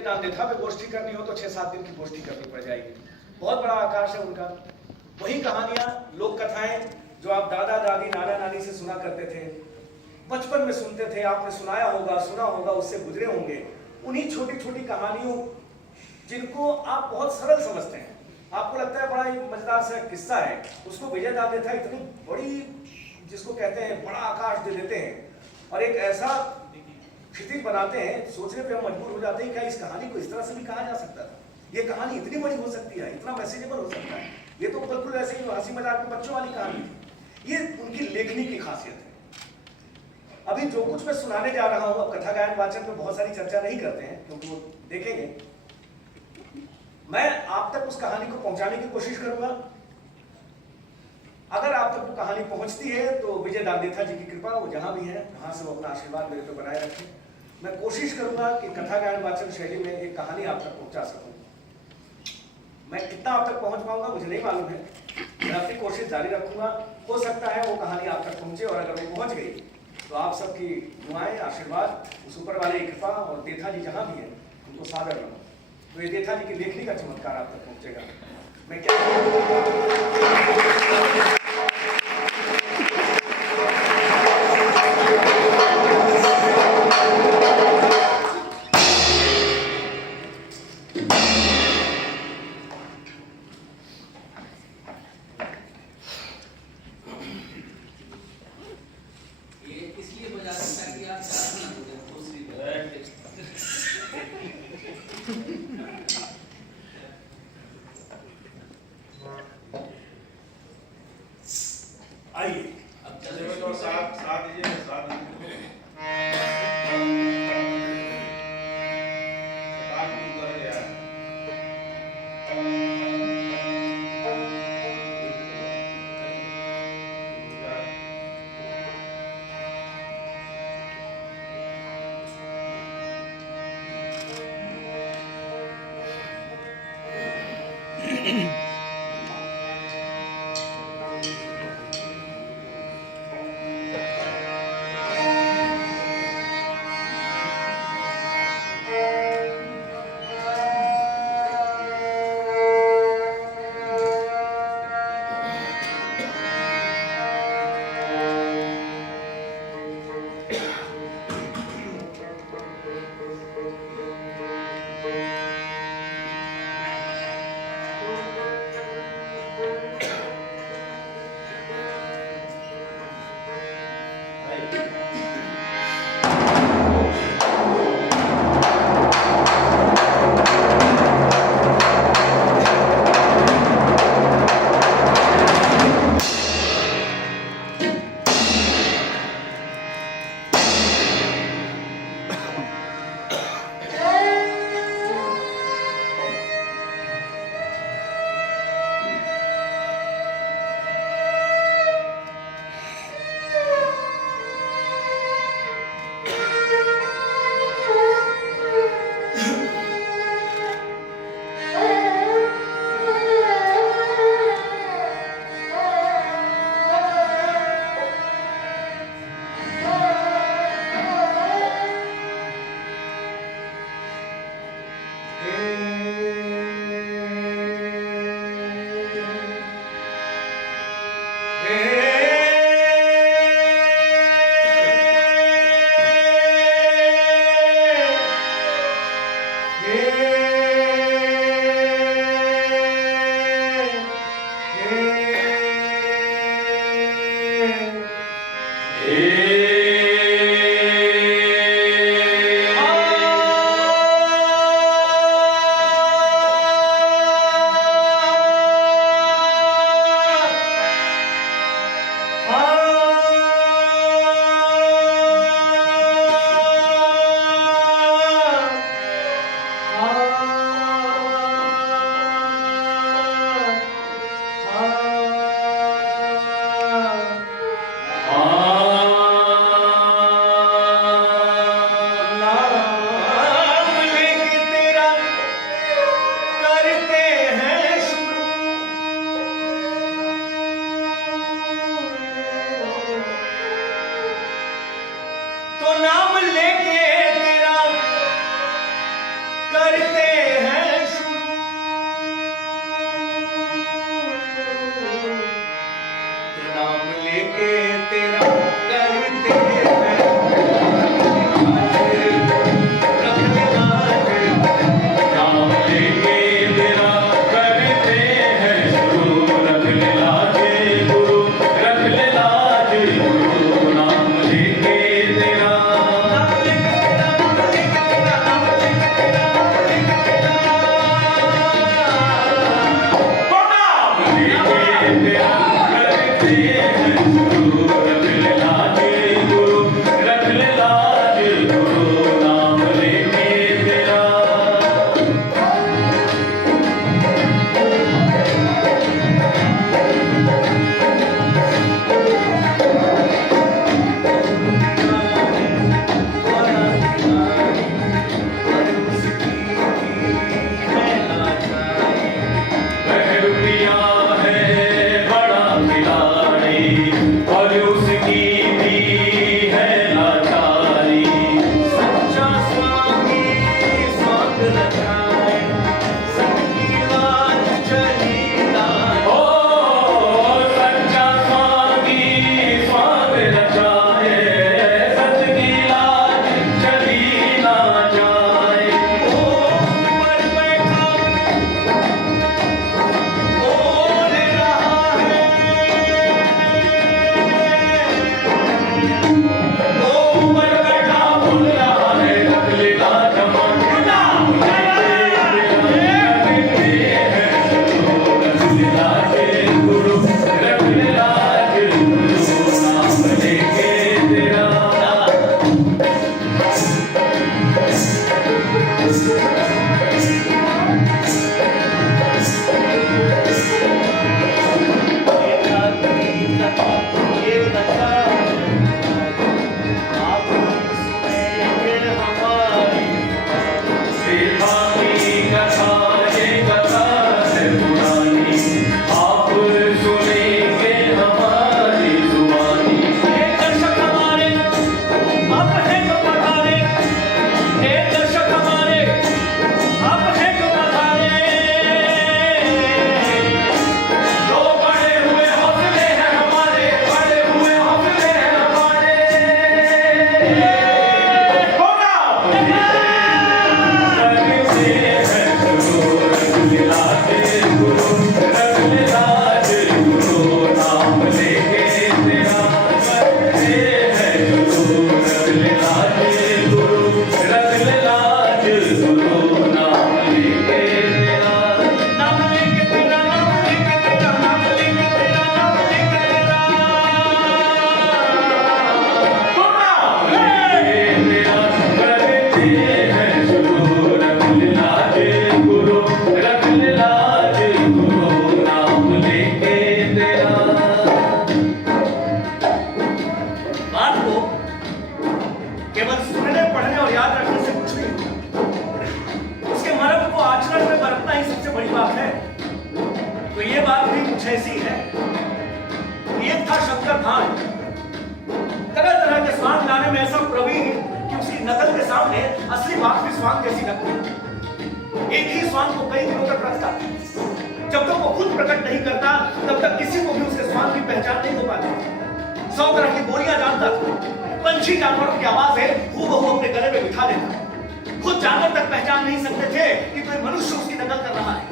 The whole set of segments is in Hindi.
नामदेथा पे गोष्ठी करनी हो तो 6-7 दिन की गोष्ठी करनी पड़ जाएगी। बहुत बड़ा आकाश है उनका। वही कहानियां, लोक कथाएं जो आप दादा दादी नाना नानी से सुना करते थे, बचपन में सुनते थे, आपने सुनाया होगा, सुना होगा, उससे गुजरे होंगे। उन्हीं छोटी छोटी कहानियों जिनको आप बहुत सरल समझते हैं, आपको लगता है बड़ा ही मजेदार सा किस्सा है, उसको विजय नामदेथा इतनी बड़ी, जिसको कहते हैं बड़ा आकाश दे देते हैं और एक ऐसा क्षितिज बनाते हैं, सोचने पे हम मजबूर हो जाते हैं क्या इस कहानी को इस तरह से भी कहा जा सकता था, ये कहानी इतनी बड़ी हो सकती है, इतना मैसेजेबल हो सकता है। ये तो बिल्कुल ऐसे ही हंसी मजाक में बच्चों वाली कहानी थी। ये उनकी लेखनी की खासियत है। अभी जो कुछ मैं सुनाने जा रहा हूं, अब कथा गायन वाचन पे बहुत सारी चर्चा नहीं करते हैं क्योंकि वो देखेंगे। मैं आप तक उस कहानी को पहुंचाने की कोशिश करूंगा। अगर आप तक वो कहानी पहुंचती है तो विजय नामदेथा जी की कृपा, वो जहां भी है वहां से वो अपना आशीर्वाद मेरे पे बनाए रखें। मैं कोशिश करूंगा कि कथा गायन वाचन शैली में एक कहानी आप तक पहुंचा सकूं। मैं कितना आप तक पहुंच पाऊंगा मुझे नहीं मालूम है, मैं अपनी कोशिश जारी रखूंगा। हो सकता है वो कहानी आप तक पहुंचे, और अगर वो पहुंच गई तो आप सबकी दुआएं, आशीर्वाद, उस ऊपर वाले की कृपा और देथा जी जहां भी है उनको सादर रखूं, तो ये देथा जी की लेखनी का चमत्कार आप तक पहुंचेगा। मैं क्या आइए अब चलते तो साथ दीजिए करते हैं शुरू, नाम लेके तेरा करते हैं, रख लेना नाम लेके तेरा करते हैं शुरू, रख ले लाज गुरु, रख ले लाज गुरु, नाम लेके तेरा, नाम लेके तेरा, नाम लेके तेरा, नाम लेके तेरा, नाम लेके तेरा, तो नाम लेके तेरा करते हैं शुरू, रख ले लाज गुरु, रख ले लाज गुरु, नाम लेके तेरा। रुपया है बड़ा खिलाड़ी और उसकी भी है लाचारी, सच्चा स्वामी स्वांग रचाए, सबकी लाज चली लाज। ओ सच्चा स्वामी स्वांग रचाए, सच की लाज चली ना जाए। ऊपर बैठा बोल रहा है, ऊपर बैठा बोल रहा है, रख ले लाज मान, नाम लेके रख ले लाज गुरु, रख ले लाज गुरु, नाम लेके तेरा। ये कथा आप सुनेंगे हमारी, सेवा की कथा ये कथा है पुरानी, आप सुनेंगे हमारी जुबानी। एक दर्शक हमारे आप हैं जो पधारे, एक दर्शक हमारे आप हैं जो पधारे, जो बड़े हुए हौसले हैं हमारे, बड़े हुए हौसले हैं हमारे। तो नाम करते हैं शुरू, रख ले लाज गुरु, रख ले लाज गुरु, नाम लेके तेरा करते हैं शुरू, रख ले लाज गुरु, रख ले लाज गुरु, नाम लेके तेरा। नाम लेके तेरा, नाम लेके तेरा, नाम लेके तेरा, नाम लेके तेरा। तो नाम लेके तेरा करते हैं शुरू, रख ले लाज गुरु, रख ले लाज गुरु, नाम लेके तेरा। बात को केवल सुनने पढ़ने और याद रखने से कुछ नहीं होता, उसके मर्म को आचरण में बरतना ही सबसे बड़ी बात है। तो ये बात भी कुछ ऐसी है, ये था शंकर भान, तरह तरह के स्वांग लाने में ऐसा प्रवीण कि उसकी नकल के सामने असली बात भी स्वांग जैसी लगती। एक ही स्वांग को कई दिनों तक रखता, जब तक वो खुद प्रकट नहीं करता तब तक किसी को भी उसके स्वांग की पहचान नहीं हो पाती। 100 तरह की बोलियां जानता था, पंछी जानवरों की आवाजें हूबहू अपने गले में बिठा लेता। खुद जानवर तक पहचान नहीं सकते थे कि कोई मनुष्य उसकी नकल कर रहा है।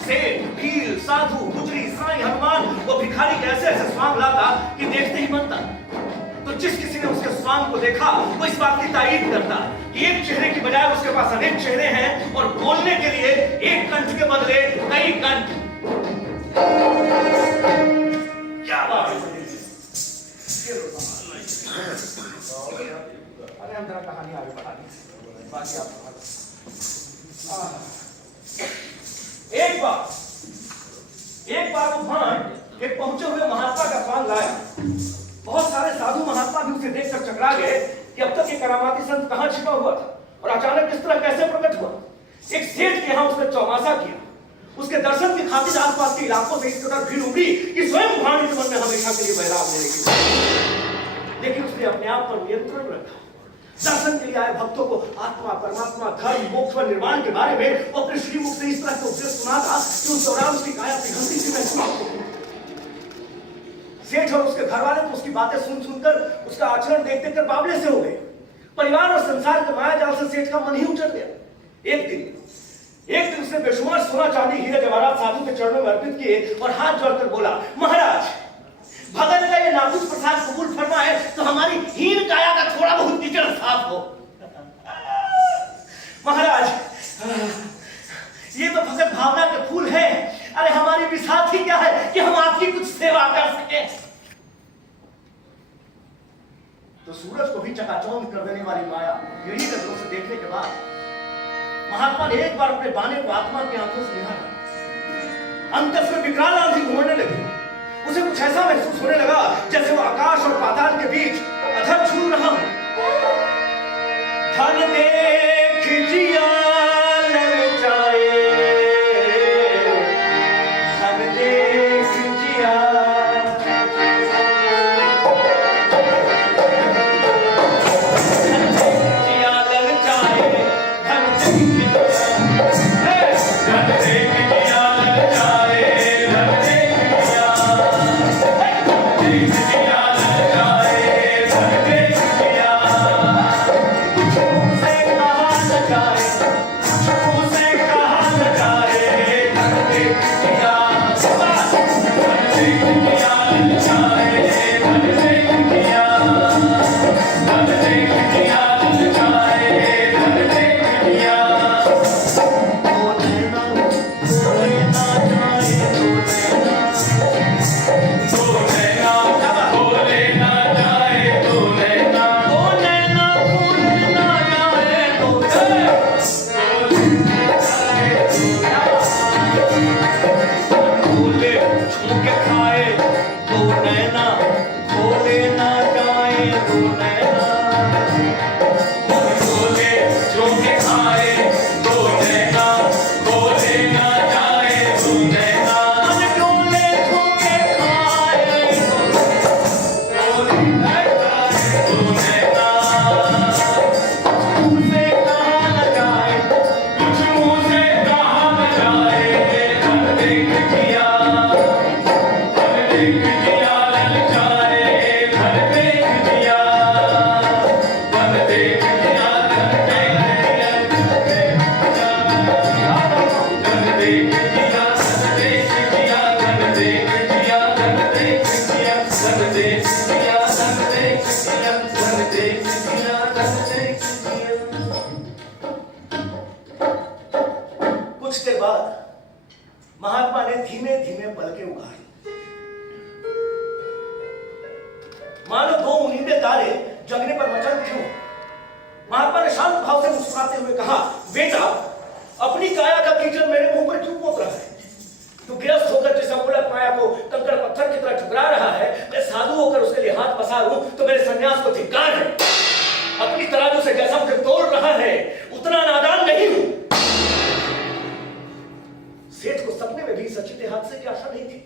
सेठ, भील, साधु, गुजरी, साईं, हनुमान, वो भिखारी के ऐसे ऐसे स्वांग लाता कि देखते ही बनता। तो जिस किसी ने उसके स्वांग को देखा वो इस बात की तारीफ करता कि एक चेहरे की बजाय उसके पास अनेक चेहरे हैं और बोलने के लिए एक कंठ के बदले कई कंठ। क्या बात है। अरे हम जरा कहानी आगे बढ़ा दी, बाकी आप एक बार वो भांड एक पहुंचे हुए महात्मा का स्वांग लाया। बहुत सारे साधु महात्मा भी उसे देखकर चकरा गए कि अब तक ये करामाती संत कहां छिपा हुआ था और अचानक इस तरह कैसे प्रकट हुआ। एक सेठ के यहां उसने चौमासा किया। उसके दर्शन की खातिर आसपास के इलाकों से इस कदर भीड़ उमड़ी कि स्वयं भांड के मन में हमेशा के लिए बहलाव लेने की, लेकिन उसने अपने आप पर नियंत्रण रखा। दर्शन के लिए आए भक्तों को आत्मा, परमात्मा, धर्म, मोक्ष व निर्वाण के बारे में वो अपने श्रीमुख से इस तरह से उपदेश सुना था कि उस दौरान उसकी काया पिघलती थी। मैं सुना सेठ और उसके घर वाले तो उसकी बातें सुन सुनकर, उसका आचरण देख देख कर बावले से हो गए। परिवार और संसार के माया जाल से सेठ का मन ही उचट गया। एक दिन उसने बेशुमार सोना, चांदी, हीरे जवाहरात साधु के चरणों में अर्पित किए और हाथ जोड़कर बोला, महाराज, भगत का ये नाकुच प्रसाद कबूल फरमाए तो हमारी हीन काया का थोड़ा बहुत कीचड़ साफ हो। महाराज, ये तो भगत भावना के फूल है। अरे हमारी विसात ही क्या है कि हम आपकी कुछ सेवा कर सके। तो सूरज को भी चकाचौंध कर देने वाली माया यही नजरों से देखने के बाद महात्मा ने एक बार अपने बाने को आत्मा की आंखों से निहारा। अंतस में विकराल आंधी घूमने लगी। उसे कुछ ऐसा महसूस होने लगा जैसे वो आकाश और पाताल के बीच अधर झूल रहा हूं। धन देख जिया ललचाए, धन देख जिया, कुछ देर बाद महात्मा ने धीमे धीमे पलकें उगाड़ी। मानो दो उनींदे तारे जगने पर मचल क्यों। महात्मा ने शांत भाव से मुस्कुराते हुए कहा, बेटा, अपनी काया का कीचड़ मेरे मुंह पर क्यों पोत रहा है? तू गिरफ्त होकर जिस अमूलक माया को कंकड़ पत्थर की तरह ठुकरा रहा है, मैं साधु होकर उसके लिए हाथ पसारूं तो मेरे संन्यास को धिक्कार है। अपनी तराजू से जैसा मुझे तोड़ रहा है उतना नादान नहीं हूं। सेठ को सपने में भी सचिते हादसे की आशा नहीं थी।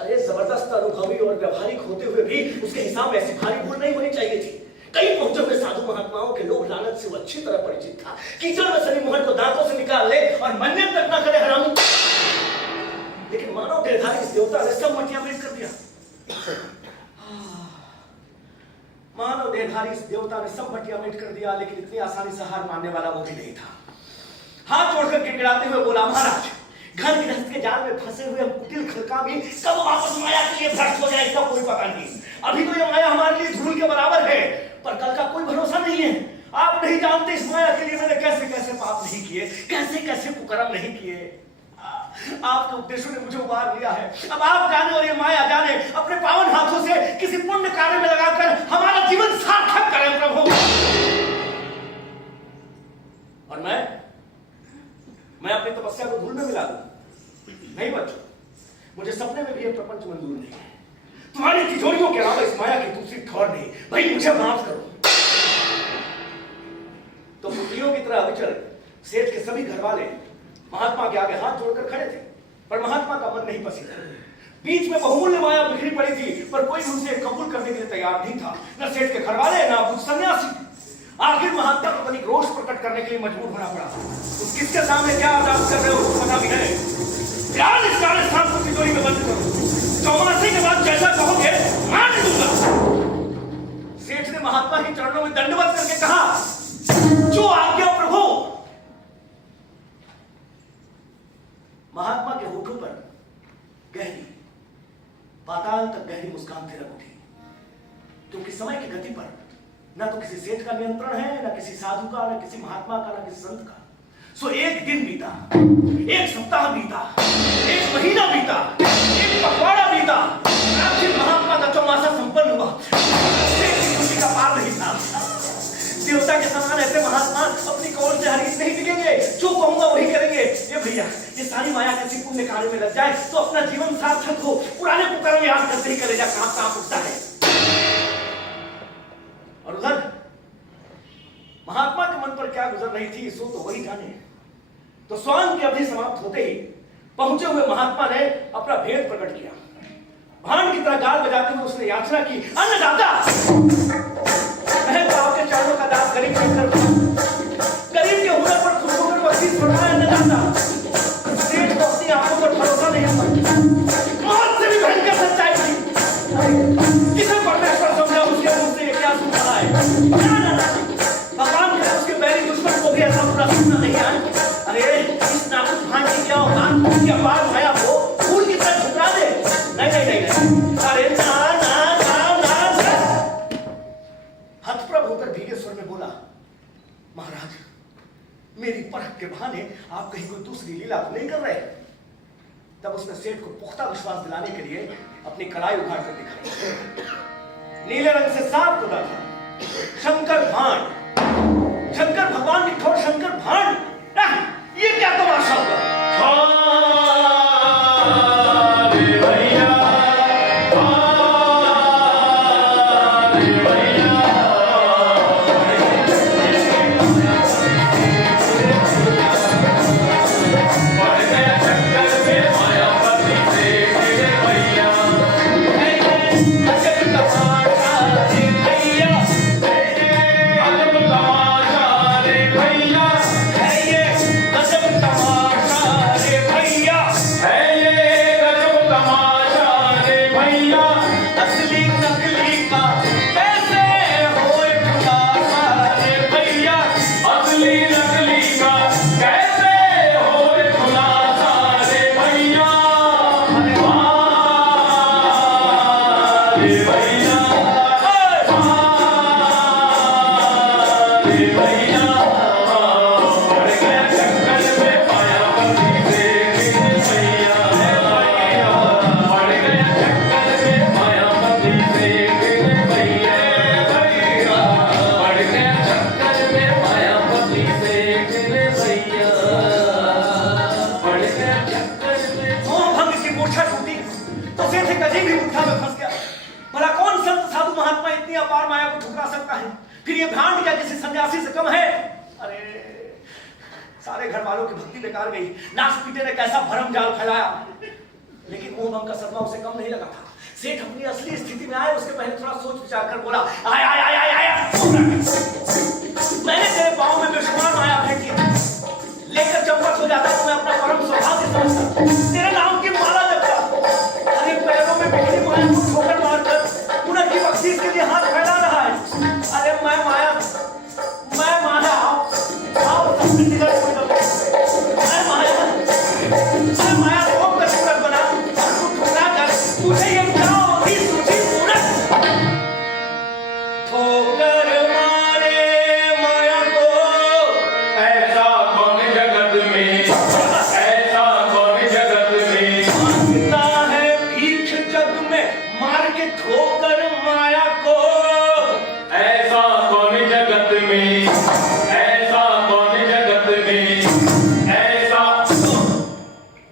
अरे जबरदस्त अनुभवी और व्यवहारिक होते हुए भी उसके हिसाब में ऐसी भारी भूल नहीं होनी चाहिए थी। कई पहुंचे हुए साधु महात्माओं के लोभ लालच से वो अच्छी तरह परिचित था। कीचड़ में सनी मोहन को दांतों से निकाल ले और मन्नत तक ना करे हरामी। लेकिन मानव देहधारी इस देवता ने सब मटिया मेट कर दिया। मानव देहधारी इस देवता ने सब मटिया मेट कर दिया, लेकिन इतनी आसानी से हार मानने वाला वो भी नहीं था। हाथ जोड़कर गिड़गिड़ाते हुए बोला, महाराज, घर गृहस्थ के जाल में फंसे हुए हम कुटिल खलका भी कब वापस माया के लिए भ्रष्ट हो जाए इसका कोई पता नहीं। अभी तो ये माया हमारे लिए धूल के बराबर है, पर कल का कोई भरोसा नहीं है। आप नहीं जानते इस माया के लिए मैंने कैसे कैसे पाप नहीं किए, कैसे कैसे कुकर्म नहीं किए। आपके उपदेशों ने मुझे उबार लिया है। अब आप जाने और ये माया जाने, अपने पावन हाथों से किसी पुण्य कार्य में लगाकर हमारा जीवन सार्थक करें प्रभु। और मैं अपनी तपस्या को धूल में मिला दूं? नहीं बच्चों, मुझे सपने में भी ये प्रपंच मंजूर नहीं है। तुम्हारी तिजोरियों के अलावा इस माया की दूसरी ठौर नहीं। भाई मुझे माफ करो। तो पुतलियों की तरह अविचल सेठ के सभी घर वाले महात्मा के आगे हाथ जोड़कर खड़े थे, पर महात्मा का मन नहीं पसीना। बीच में बहुमूल्य माया बिखरी पड़ी थी, पर कोई उनसे कबूल करने के लिए तैयार नहीं था। न सेठ के घर वाले, न कुछ सन्यासी। आखिर महात्मा को बनी रोष प्रकट करने के लिए मजबूर होना पड़ा। तुम किसके सामने क्या अरदास कर रहे हो उसको पता भी है। ध्यान इस काले सांप को तिजोरी में बंद करो, चौमासी के बाद जैसा कहोगे मान दूंगा। सेठ ने महात्मा के चरणों में दंडवत करके कहा, जो आज्ञा प्रभु। महात्मा के होठों पर गहरी, पाताल तक गहरी मुस्कान थिरक उठी, क्योंकि समय की गति पर ना तो किसी सेठ का नियंत्रण है, ना किसी साधु का, ना किसी महात्मा का, ना किसी संत का। सो एक दिन बीता, एक सप्ताह बीता, एक महीना बीता, एक पखवाड़ा बीता, आखिर महात्मा का चौमासा संपन्न हुआ। सेठ की खुशी का पार नहीं था। देवता के समान ऐसे महात्मा अपनी कौन से हरीश नहीं टिकेंगे, जो कहूंगा वही करेंगे। ये भैया, ये सारी माया किसी पुण्य कार्य में लग जाए तो अपना जीवन सार्थक हो। पुराने पुकारों याद करते ही कलेजा कांप उठता है। और उधर महात्मा के मन पर क्या गुजर रही थी सो तो वही जाने। तो स्वांग की अवधि समाप्त होते ही पहुंचे हुए महात्मा ने अपना भेद प्रकट किया। भांड की तरह गाल बजाते हुए उसने याचना की, अन्नदाता, मैं तो आपके चरणों का दास गरीब के हुनर पर खुश होकर बख्शीश पड़ रहा है। अन्नदाता, सेठ को अपनी आंखों पर भरोसा नहीं होता, मौत से भी भयंकर सच्चाई थी। किसे परमेश्वर समझा उसके मुंह से क्या सुन रहा है? भगवान ने उसके बैरी दुश्मन को भी ऐसा बुरा सुनना नहीं आया। अरे इस नाकुश भांड की क्या औकात की अपार माया को फूल की तरह ठुकरा दे। नहीं। अरे ना। हतप्रभ होकर भीगे स्वर में बोला, महाराज, मेरी परख के बहाने आप कहीं कोई दूसरी लीला तो नहीं कर रहे? तब उसने सेठ को पुख्ता विश्वास दिलाने के लिए अपनी कलाई उखाड़ कर दिखाई। नीले रंग से साफ खुदा था, शंकर भांड, शंकर भगवान निठोर शंकर भांड। ये क्या तमाशा हुआ? फिर ये भांड क्या किसी सन्यासी से कम है? अरे सारे घर वालों की भक्ति बेकार गई। नाच पीटे ने कैसा भरम जाल फैलाया, लेकिन मोह भंग का सदमा उसे कम नहीं लगा था। सेठ अपनी असली स्थिति में आए उसके पहले थोड़ा सोच विचार कर बोला, आया आया आया आया मैंने तेरे पाँव में बेशुमार माया फेंकी, लेकर चौपट हो जाता तो मैं अपना परम सौभाग्य समझता, तेरे नाम की माला जपता। अरे पैरों में बिखरी माया को ठोकर मारकर पुनः की बख्शीश के लिए हाथ फैला रहा है। अरे मैं माया आओ सबसे निकल मैं माया रोक कर सूरत बना और तू ठुकरा कर तुझे ये क्या होगी सूझी सूरत। ठोकर मारे माया को ऐसा कौन जगत में, ऐसा कौन जगत में मांगता है भीख जग में, मार के ठोकर माया को। ऐसा कौन जगत में, ऐसा कौन जगत में, ऐसा।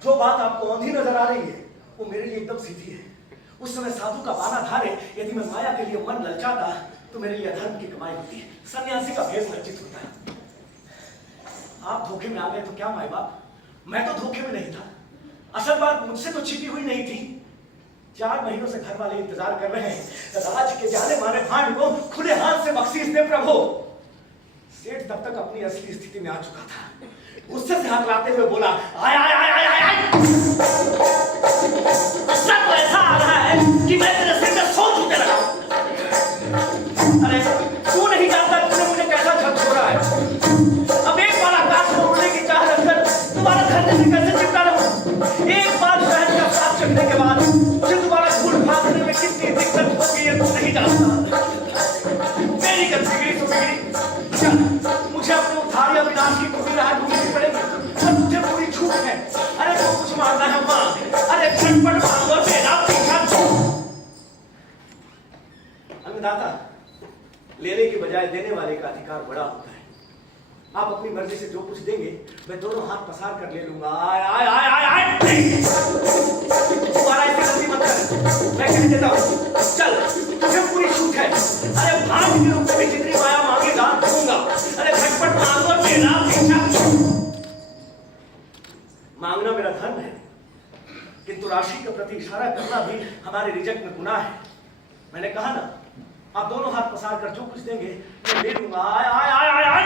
जो बात आपको औंधी नजर आ रही है वो मेरे लिए एकदम सीधी है। उस समय साधु का बाना धारे यदि मैं माया के लिए मन ललचाता तो मेरे लिए अधर्म की कमाई होती है, सन्यासी का भेष लज्जित होता है। आप धोखे में आ गए तो क्या माए बाप, मैं तो धोखे में नहीं था। असल बात मुझसे तो छिपी हुई नहीं थी। 4 महीनों से घर वाले इंतजार कर रहे हैं राज के जाने माने भांड को खुले हाथ से बख्शीश दे प्रभु। सेठ तब तक अपनी असली स्थिति में आ चुका था। गुस्से से हकलाते हुए बोला, आय आय आय आय आय आय। गुस्सा तो ऐसा आ रहा है कि मैं तेरे सिर में 100 जूते लगा। अरे तू नहीं जानता तूने मुझे कैसा झकझोरा है। अब एक बार आकाश में उड़ने की चाह रखकर दोबारा धरती से कैसे चिपटा रहूं? एक बार शहर का साथ चढ़ने के बाद मुझे दोबारा घूर फांकने में कितनी दिक्कत होगी ये तू नहीं जानता। मेरी गलती बिगड़ी तो बिगड़ी, चल मुझे अपने उधार या विनाश की पूरी राह ढूंढनी पड़ेगी। और मुझे पूरी छूट है। अरे तो कुछ मांगना है मांग, अरे झटपट मांग और मेरा पीछा छोड़। अन्नदाता, लेने की बजाय देने वाले का अधिकार बड़ा होता है। आप अपनी मर्जी से जो कुछ देंगे मैं दोनों हाथ पसार कर ले लूंगा। आय आय आय आय आय। तुम्हारा ऐसी गलती मत कर, मैं कह देता हूँ। चल तुझे पूरी छूट है। अरे भाग के रूप में जितनी माया मांगेगा दूंगा। अरे झटपट मांग और मेरा पीछा छोड़। मांगना मेरा धर्म है, किंतु राशि के प्रति इशारा करना भी हमारे रिजक में गुनाह है। मैंने कहा ना, आप दोनों हाथ पसार कर जो कुछ देंगे मैं ले लूंगा। आय आय आय आय आय।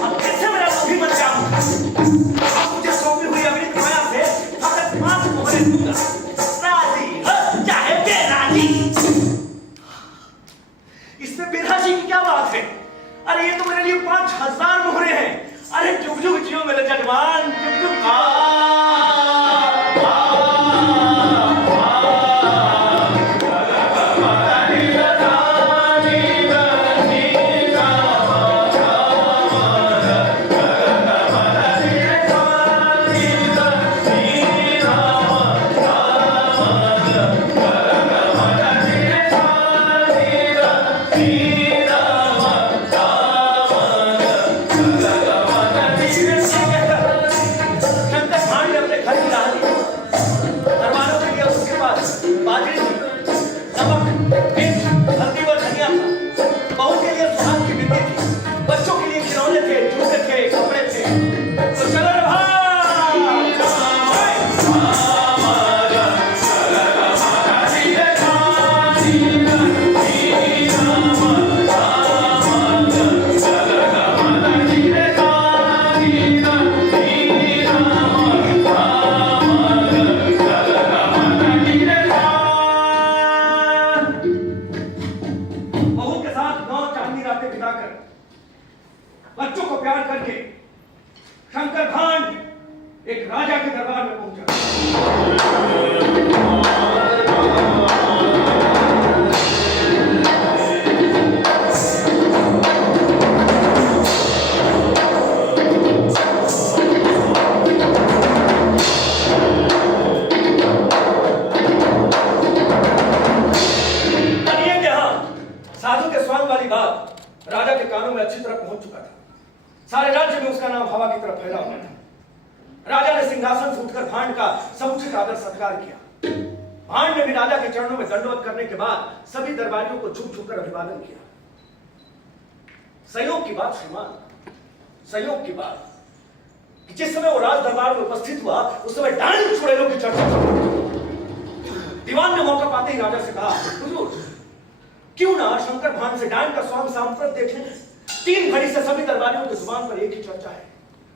अब कैसे मेरा मुखी बन जाऊं? आप मुझे सौंपी हुई अमृत माया से फकत 5 मोहरे दूंगा। राजी हो चाहे बेराजी। इसमें बेराजी की क्या बात है? अरे ये तो मेरे लिए 5000 मोहरे हैं। अरे जुग जुग जियो मेरे जजमान, जुग जुग। बच्चों को प्यार करके शंकर भांड एक राजा के दरबार में पहुंचा। साधु के स्वांग वाली बात राजा के कानों में अच्छी तरह पहुंच चुका था। सारे राज्य में उसका नाम हवा की तरफ फैला हुआ था। राजा ने सिंहासन से उठकर भांड का समुचित आदर सत्कार किया। भांड ने भी राजा के चरणों में दंडवत करने के बाद सभी दरबारियों को झुक झुक कर अभिवादन किया। संयोग की बात श्रीमान, संयोग की बात कि जिस समय वो राज दरबार में उपस्थित हुआ उस समय डांड चुड़ैलों की चर्चा चल रही थी। दीवान ने मौका पाते ही राजा से कहा, हुजूर क्यों ना शंकर भांड से डांड का स्वांग सांप्रत देखें। 3 घड़ी से सभी दरबारियों की जुबान पर एक ही चर्चा है।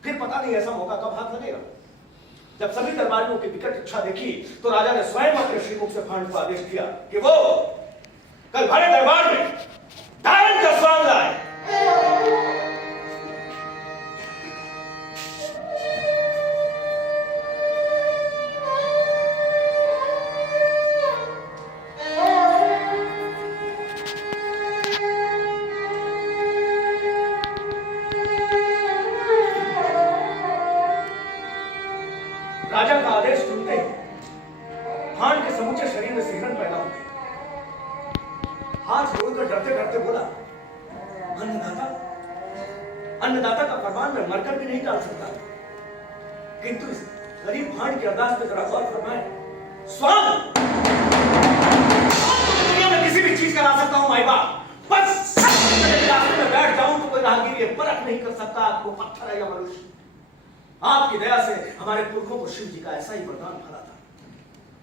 फिर पता नहीं ऐसा मौका कब हाथ लगेगा। जब सभी दरबारियों की विकट इच्छा देखी तो राजा ने स्वयं अपने श्रीमुख से भांड को आदेश दिया कि वो कल भरे दरबार में डांड का स्वांग लाए। राजा का आदेश सुनते ही भांड के समूचे शरीर में सिहरन पैदा हो गई। हाथ जोड़कर डरते डरते बोला, अन्नदाता, अन्नदाता का फरमान मैं मरकर भी नहीं डाल सकता, किंतु इस गरीब भांड की अरदास पे जरा गौर फरमाए। स्वांग दुनिया में किसी भी चीज का ला सकता हूं माई बाप, बस रास्ते में बैठ जाऊं तो कोई राहगीर ये परख नहीं कर सकता वो पत्थर है या मनुष्य। आपकी दया से हमारे पुरखों को शिव जी का ऐसा ही वरदान फला था।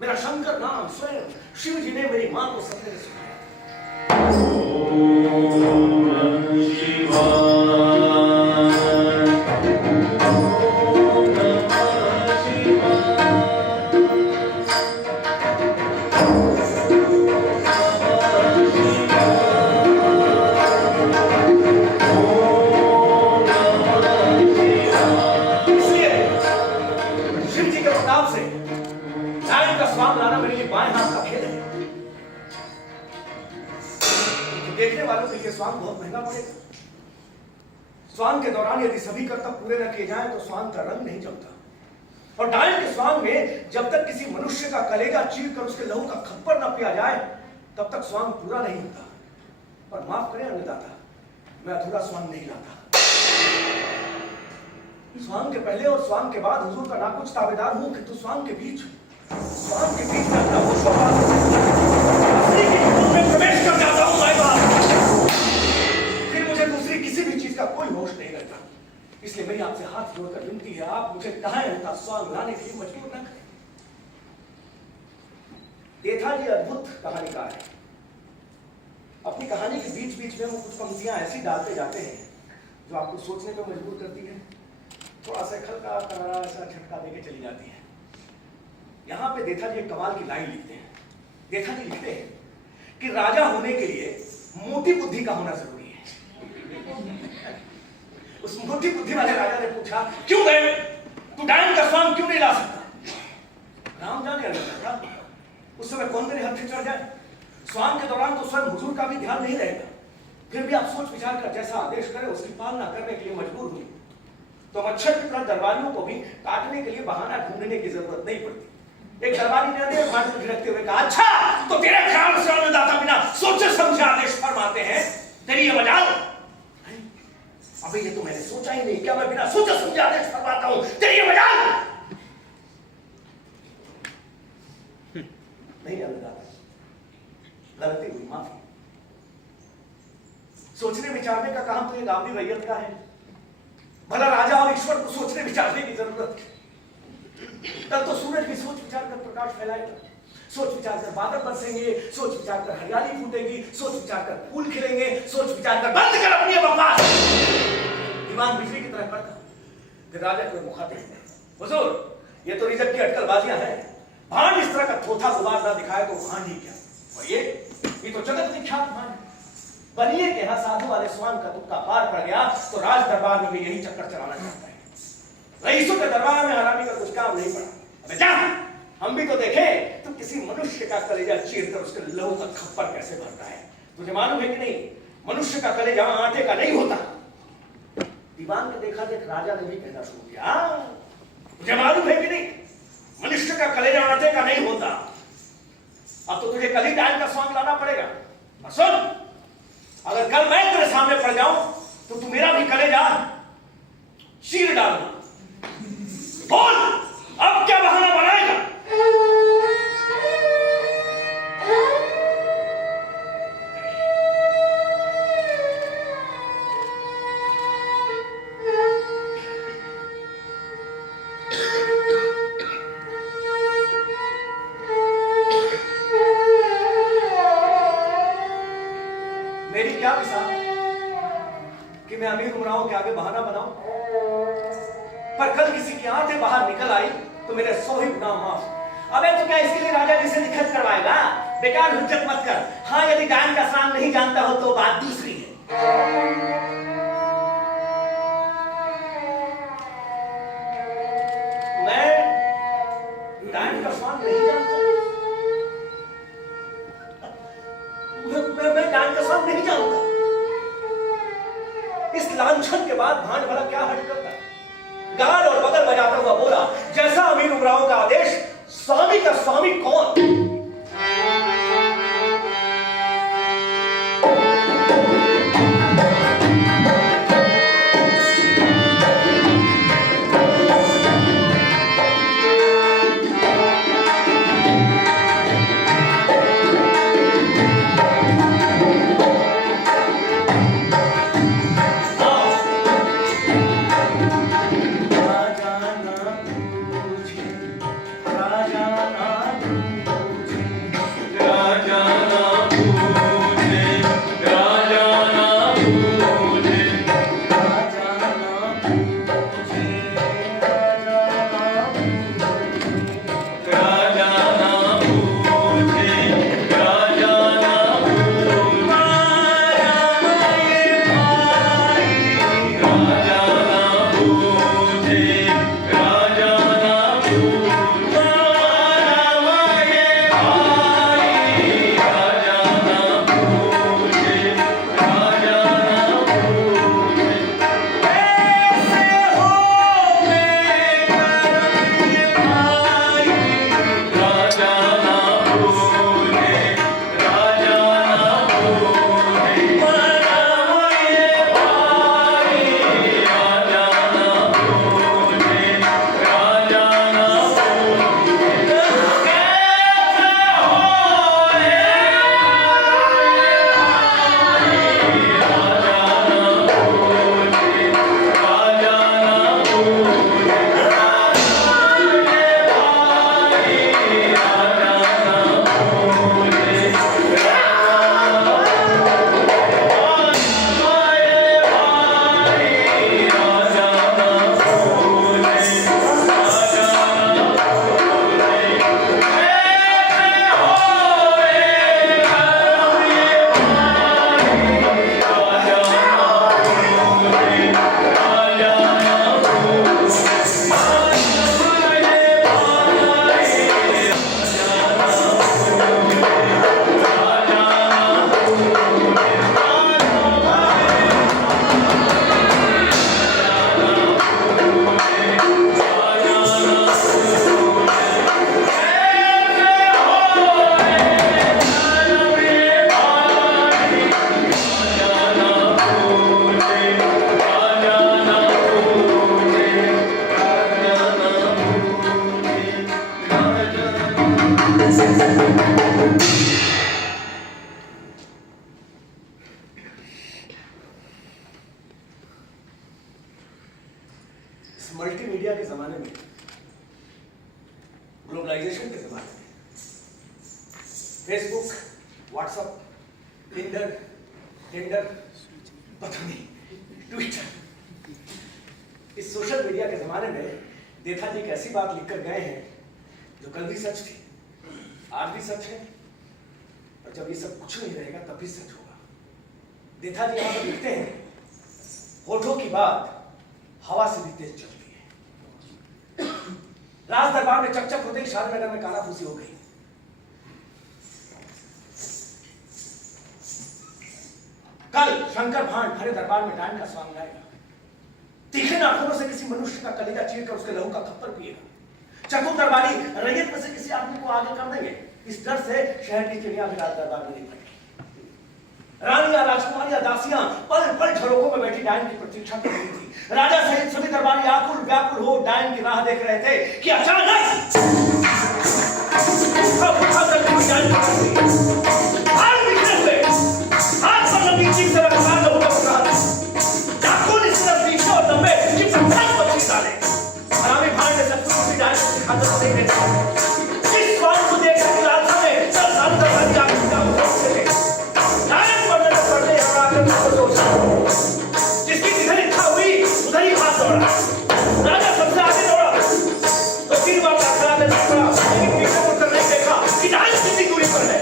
मेरा शंकर नाम स्वयं शिव जी ने मेरी मां को सपने में सुनाया। वालों के लिए स्वांग बहुत महंगा पड़ेगा। स्वांग के दौरान यदि सभी कर्तव्य पूरे न किए जाएं तो स्वांग का रंग नहीं जमता। और डायन के स्वांग में जब तक किसी मनुष्य का कलेजा चीर कर उसके लहू का खप्पर न पिया जाए तब तक स्वांग पूरा नहीं होता। पर माफ करें अन्नदाता, मैं अधूरा स्वांग नहीं लाता। स्वांग के पहले और स्वांग के बाद हुजूर का ना कुछ ताबेदार हूं किंतु स्वांग के बीच में अपना होश में प्रवेश कर जाता हूं। फिर मुझे दूसरी किसी भी चीज का कोई होश नहीं रहता। इसलिए मेरी आपसे हाथ जोड़कर विनती है, आप मुझे दाएं का स्वांग लाने के लिए मजबूर न करें। देखा जी अद्भुत कहानीकार है। अपनी कहानी के बीच बीच में वो कुछ पंक्तियां ऐसी डालते जाते हैं जो आपको सोचने पर मजबूर करती है। थोड़ा सा हल्का करारा ऐसा झटका देके चली जाती है। यहां पे देखा जी एक कमाल की लाइन लिखते हैं। देखा जी लिखते हैं कि राजा होने के लिए मोटी बुद्धि का होना जरूरी है। उस मोटी बुद्धि वाले राजा ने पूछा, क्यों गए तू डायन का स्वांग क्यों नहीं ला सकता? राम जाने लगा था उस समय कौन मेरे हाथ से चढ़ जाए। स्वांग के दौरान तो स्वयं हुजूर का भी ध्यान नहीं रहेगा। फिर भी आप सोच विचार कर जैसा आदेश करें उसकी पालना करने के लिए मजबूर हुई। तो मच्छर की तरह दरबारियों को भी काटने के लिए बहाना ढूंढने की जरूरत नहीं पड़ती। एक दरबारी ने अनेक बार झिड़कते हुए कहा, अच्छा तो तेरे ख्याल से अन्नदाता बिना सोचे समझे आदेश फरमाते हैं, तेरी ये मजाल? अबे ये तो मैंने सोचा ही नहीं, क्या मैं बिना सोचे समझे आदेश फरमाता हूं? तेरी ये मजाल? नहीं अन्नदाता, गलती हुई, माफी। सोचने विचारने का काम तो ये गांधी रैयत का है। भला राजा और ईश्वर को सोचने विचारने की जरूरत है। कल तो सूरज भी सोच विचार कर प्रकाश फैलाएगा, सोच विचार कर बादल बरसेंगे, सोच विचार कर हरियाली फूटेगी, सोच विचार कर फूल खिलेंगे, सोच विचार कर बंद कर अपनी बकवास। दीवान बिजली की तरह करता। फिर राजा को मुखातिब, हुजूर ये तो रिजक की अटकलबाजियां हैं। भांड इस तरह का थोथा गुबार ना दिखाए तो भांड ही क्या। और ये तो जगत विख्यात भांड। बनिए के यहाँ साधु वाले स्वांग का तुक्का पार पड़ गया तो राज दरबार में भी यही चक्कर चलाना चाहता है। रईसों के दरबार में हरामी का कुछ काम नहीं पड़ा। अबे जा, हम भी तो देखें तू किसी मनुष्य का कलेजा चीर कर उसके लहू का खप्पर कैसे भरता है। तुझे मालूम है कि नहीं, मनुष्य का कलेजा आटे का नहीं होता। दीवान ने देखा देख राजा ने भी कहना शुरू किया, तुझे मालूम है कि नहीं, मनुष्य का कलेजा आटे का नहीं होता। अब तो तुझे कल ही डायन का स्वांग लाना पड़ेगा। और सुन, अगर कल मैं तेरे सामने पड़ जाऊं तो तू मेरा भी कलेजा चीर डालना। बोल, अब क्या बहाना बनाएगा? मेरी क्या मिसाल कि मैं अमीर उमराओं के आगे बहाना बनाऊं, पर कल किसी की आंखें बाहर निकल आई तो मेरे 100 ही गुनाह माफ। अबे तो क्या इसके लिए राजा जी से लिखत करवाएगा? बेकार हुज्जत मत कर। हाँ, यदि डायन का स्वांग नहीं जानता हो तो बात दूसरी है। मैं डायन का स्वांग नहीं जानता। मैं डायन का स्वांग नहीं जानता। इस लांछन के बाद भांड भला क्या हट करता? गाल और बगल बजाता हुआ बोला, जैसा अमीर उमराव का आदेश, स्वामी का स्वामी कौन? इस मल्टीमीडिया के जमाने में, ग्लोबलाइजेशन के जमाने में, फेसबुक, व्हाट्सएप, टिंडर, पता नहीं, ट्विटर, इस सोशल मीडिया के जमाने में देथा जी एक ऐसी बात लिखकर गए हैं जो कल भी सच थी, आज भी सच है, और जब ये सब कुछ नहीं रहेगा तब भी सच होगा। देथा जी यहां पर लिखते हैं, होठों की बात हवा से भी तेज चलती है। राज दरबार में चकचक होते ही शान मैदान में कानाफूसी हो गई। कल शंकर भांड भरे दरबार में डांड का स्वांग गाएगा। तीखे नाखूनों से किसी मनुष्य का कलेजा चीरकर उसके लहू का खप्पर पिएगा। चतुर दरबारी रैयत में से किसी आदमी को आगे कर देंगे। इस डर से शहर की चिड़िया भी राज दरबार में नहीं पड़ेगी। रानियां, राजकुमारियां, दासियां पल पल झरोकों में बैठी डायन की प्रतीक्षा कर रही थी। राजा सहित सभी दरबारी आकुल व्याकुल हो डायन की राह देख रहे थे कि अचानक जिसकी जिधर इच्छा हुई उधर ही हाथ दौड़ा। राजा सबसे आगे दौड़ा तो 3 बार टकरा लेकिन पीछे मुड़कर नहीं देखा कि डायन कितनी दूरी पर है।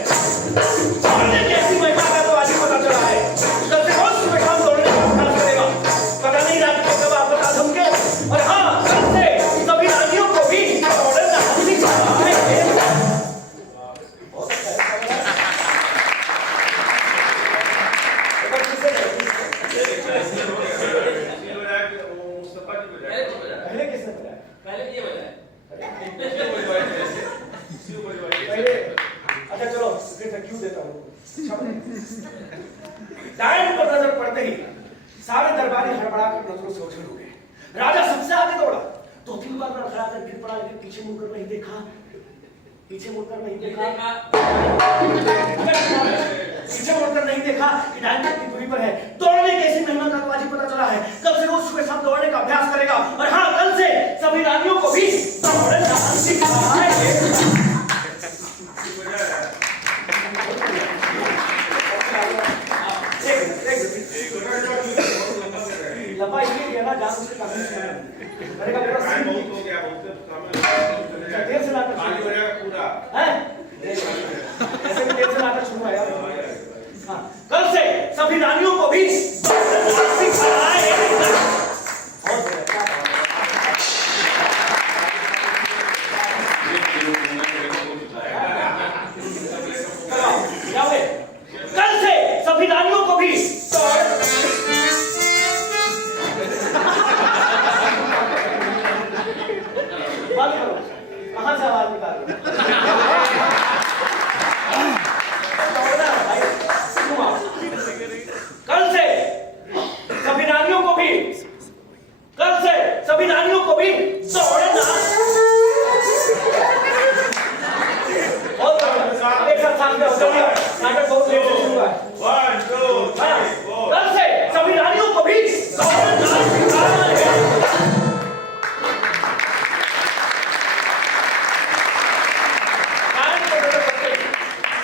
दौड़ने की ऐसी महिमा का तो आज ही पता चला है। सबसे बहुत सुबह शाम दौड़ने का अभ्यास करेगा। पता नहीं रात को कब आपका धमके। और हाँ, कल से सभी रानियों को भी दौड़ना सिखाना है। बहुत अच्छा पहले किसने बताया? पहले ये बताया। पहले अच्छा चलो फिर मैं क्यों देता हूँ। डायन पर नजर पड़ते ही सारे दरबारी हड़बड़ाकर नजरों से ओझल हो गए। राजा सबसे आगे दौड़ा, 2-3 बार लड़खड़ा कर गिर पड़ा, लेकिन पीछे मुड़कर नहीं देखा। पीछे मुड़कर नहीं देखा कि डायन कितनी दूरी पर है। दौड़ने की ऐसी महिमा का तो आज ही पता चला है। कल से रोज सुबह शाम दौड़ने का अभ्यास करेगा। और हाँ, कल से सभी रानियों को भी दौड़ना सिखाएंगे। लंबा इसलिए गया ना जान उसके काफी मैंने कहा पूरा सीन बहुत हो गया, बहुत देर से नाटक पानी हो जाएगा पूरा है। ऐसे भी देर से नाटक शुरू है यार। हाँ, कल से सभी रानियों को भी सिखाएंगे। बहुत बढ़िया, क्या बात है। कल से सभी रानियों को भी बात करो, कहां से आवाज निकाल रहे हो? कल से सभी रानियों को भी दौड़ना। बहुत एक साथ साथ में हो जाएगा। नाटक बहुत लेट से शुरू हुआ है। 1 2 3 4 कल से सभी रानियों को भी दौड़ना सिखाएंगे।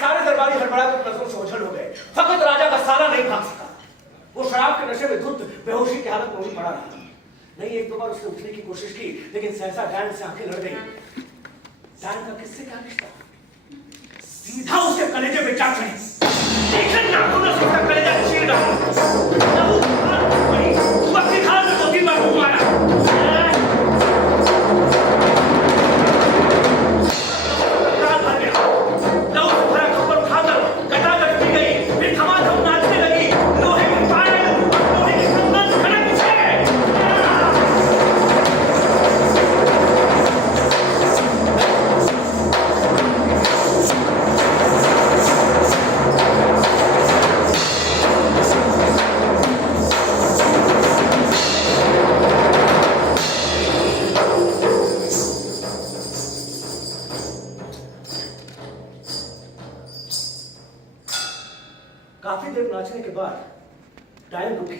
सारे दरबारी हड़बड़ाकर नजरों से ओझल हो गए। फकत राजा का साला नहीं भाग सका। वो शराब के नशे में धुत बेहोशी की हालत में वहीं पड़ा रहा। नहीं, 1-2 बार उसने उठने की कोशिश की, लेकिन सहसा डायन से आंखें लड़ गई। डायन का किससे क्या रिश्ता? सीधा उसके कलेजे में जा चढ़ी। देखने नाखूनों से उसका कलेजा चीर डाला। वक्ती खान में 2-3 बार मारा। नाचने के बाद डायन रुकी,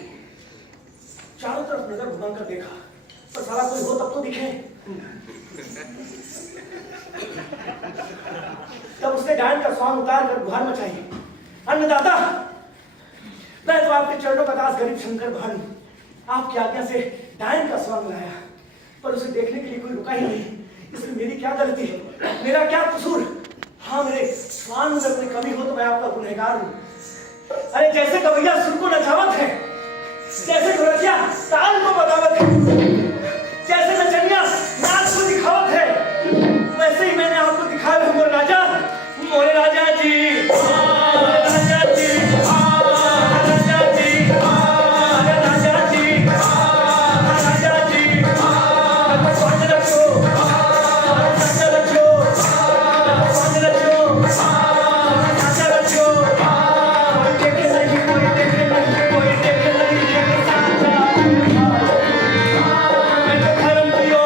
चारों तरफ नजर घुमाकर देखा, पर साला कोई हो तब तो दिखे। तब उसने डायन का स्वांग उतार कर गुहार मचाई, अन्नदाता, मैं तो आपके चरणों का दास गरीब शंकर भानु आपकी आज्ञा से डायन का स्वांग लाया, पर उसे देखने के लिए कोई रुका ही नहीं। इसमें मेरी क्या गलती है, मेरा क्या कसूर? हाँ, मेरे स्वांग में कोई कमी हो तो मैं आपका गुनहगार हूं। अरे जैसे कवैया सुर को नचावत है, जैसे ढोलकिया ताल को बतावत है, जैसे नचनिया नाच को दिखावत है, वैसे ही मैंने आपको दिखाया है मोरे राजा जी, मोरे राजा जी, राजा जी, राजा जी, राजा जी, राजा जी, स्वांग रखो, स्वांग रखो, स्वांग रखो, राजा रखो, देखे नहीं कोई, देखे नहीं कोई, देखे नहीं देखे साजा, मैं तो धर्म पियो,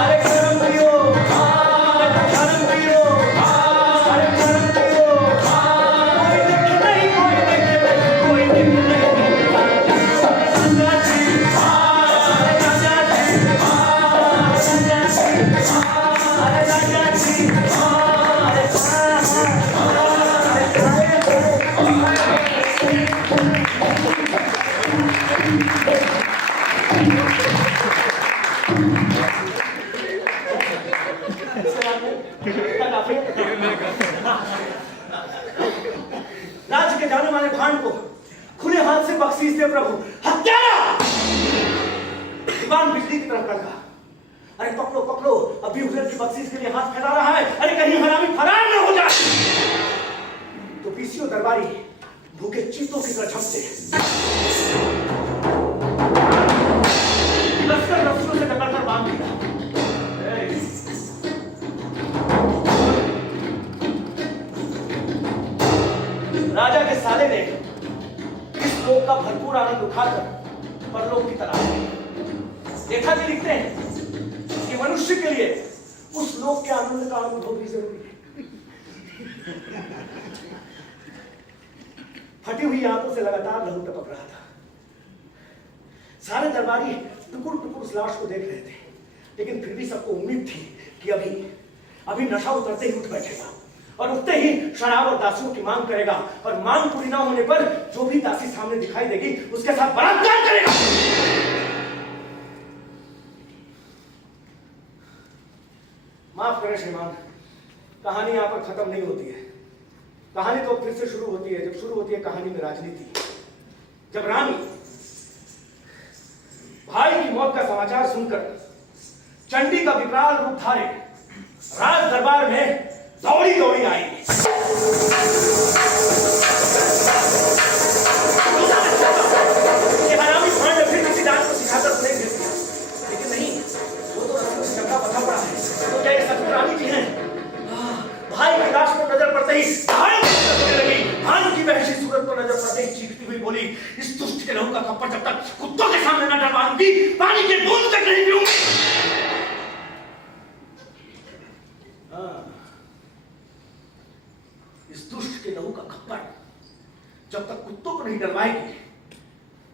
अरे धर्म पियो, मैं तो धर्म पियो, अरे धर्म पियो, कोई देखे नहीं कोई, देखे नहीं कोई, देखे नहीं राजा जी, राजा जी, राजा जी, अरे राजा जी, राज्य के जाने माने भांड को खुले हाथ से बख्शीश दे प्रभु। हत्यारा! दीवान बिजली की तरफ लड़का, अरे पकड़ो पकड़ो, अभी उधर की बख्शीश के लिए हाथ फैला रहा है, अरे कहीं हरामी फरार न हो जाए। तो पीसीओ दरबारी भूखे चीतों की तरह झपटे, लश्कर रस्सियों से टकराकर बांध दिया। राजा के साले ने इस लोक का भरपूर आनंद उठाकर परलोक की तरफ देखा कि लिखते हैं कि मनुष्य के लिए उस लोक के आनंद का अनुभव भी जरूरी है। फटी हुई आंखों से लगातार लहू टपक रहा था। सारे दरबारी टुकुर टुकुर उस लाश को देख रहे थे, लेकिन फिर भी सबको उम्मीद थी कि अभी नशा उतरते ही उठ बैठेगा और उठते ही शराब और दासियों की मांग करेगा, और मांग पूरी ना होने पर जो भी दासी सामने दिखाई देगी उसके साथ बलात्कार करेगा। माफ करें श्रीमान, कहानी यहां पर खत्म नहीं होती है। कहानी तो फिर से शुरू होती है, जब शुरू होती है कहानी में राजनीति। जब रानी भाई की मौत का समाचार सुनकर चंडी का विकराल रूप धारे राज दरबार में दौड़ी दौड़ी आई। ये हरामी भांड फिर किसी डांस को सिखाकर तो नहीं देती, लेकिन नहीं, वो तो रस्सियों से चक्का बंधा पड़ा है। तो क्या ये सच में रानी जी हैं? भाई की लाश को नजर पड़ते ही भाई लगी, भाई की वहशी सूरत को नजर पड़ते ही चीखती हुई बोली, इस दुष्ट के लहू का खप्पर जब तक कुत्तों के सामने न डलवाऊंगी, पानी के बूंद तक नहीं पीऊंगी। इस दुष्ट के लहू का खप्पर जब तक कुत्तों को नहीं डलवाएगी,